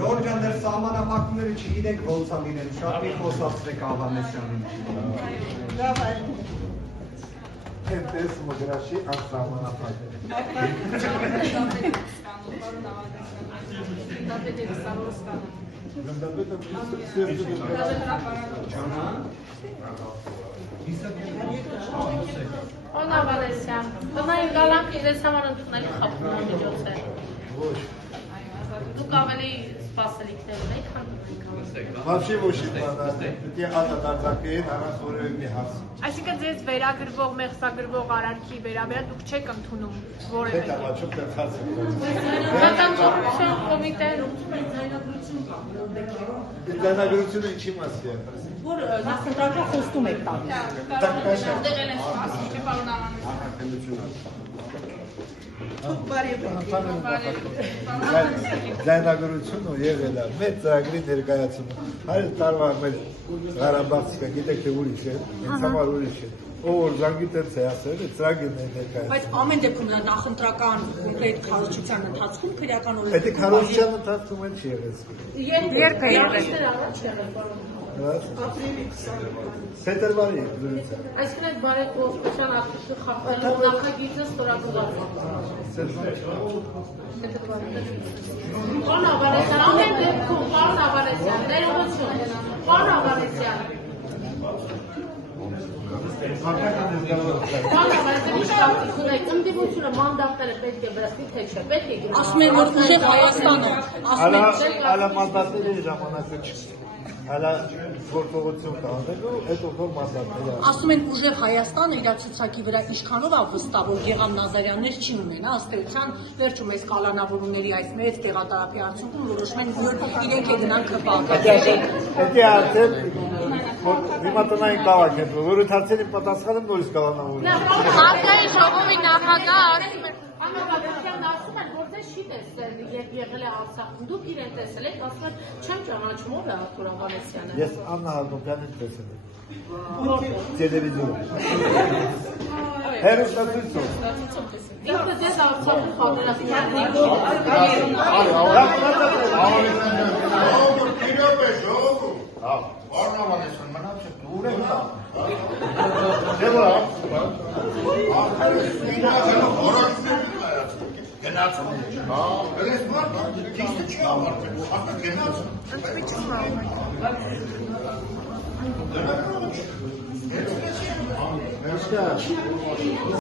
Գորգան դեր սահմանափակումները չգիտեք ոնց է լինելու, շատ մի խոսացրեք Ավանեսյանին։ Էնպես մգրաշի անսահմանափակ։ Ո՞ն Ավանեսյան, տնային գալանք իրենց համար ընդունելի խապում միջոց է։ Դուք ավելի սպասելիքներ ունեք, քան Вообще ոչ իմանալ, դե ատատարձակային առանց որևէ մի հարց։ Այսինքն ձեզ վերագրվող, մեղսագրվող արարքի վերաբերյալ դուք չեք ընդունում որևէ։ Հետ ամաչում դեռ հարց է։ Կանոնադրության կոմիտեն Ձայնագրությունը ինչի մասի է։ Որ նախընտրական խոստում եք տալիս։ դեղել են սպասում, պարոն Ձայնագրությունը եղել է մեծ ծրագրի ներկայացումը։ Հայ տարվա մեր Ղարաբաղցիքը գիտեք թե ուրիշ է, ինձ համար ուրիշ է։ Ով որ զանգի տենց է ասել, ծրագիրն է ներկայացնում։ Բայց ամեն դեպքում նախընտրական կոնկրետ քարոզչության ընթացքում քրեականորեն Այդ քարոզչության ընթացքում էլ չի եղել։ Երբ է եղել առաջ եղել, պարոն Փետրվարի։ Այսինքն այդ բարեփոխության ակտիվ խախտելու նախագիծը ստորագրված է։ Պարոն Ավանեսյան, ամեն դեպքում, պարոն Ավանեսյան, ներողություն, պարոն Ավանեսյան։ Պարոն Ավանեսյան, ինչ կարծիք ունեք, ընդդիմությունը մանդատները պետք է վերցնի, թե չէ, պետք է գնա։ ասում են որ ուժեղ Հայաստանը, ասում են Հələ մանդատների ժամանակը չի։ Հələ գործողություն կանելու, այդ ով մանդատները։ ասում են ուժեղ Հայաստանը իր ցուցակի վրա ինչքանով է վստահ որ Գեգամ Նազարյաններ չի ունենա ըստ էության վերջում այս կալանավորումների այս մեծ տեղատարափի արդյունքում որոշում են որ իրենք է գնան քպալ։ Դա արդեն հիմա տնային կավակ է, որ հարցերի պատասխանը նորից կալանավորում։ Հարկայի ժողովի նախագահը ասում է, Անավանեսյանն ասում են, որ դες չի տեսել, երբ եղել է Արցախում, դուք իրեն տեսել եք, ասում են, չեմ ճանաչում ով է Արտուր Ավանեսյանը։ Ես Աննա Հակոբյանին տեսել եմ։ Տելևիզիոնում։ Հերոստատուցով։ Ինքը դες Արցախում Նમસ્કાર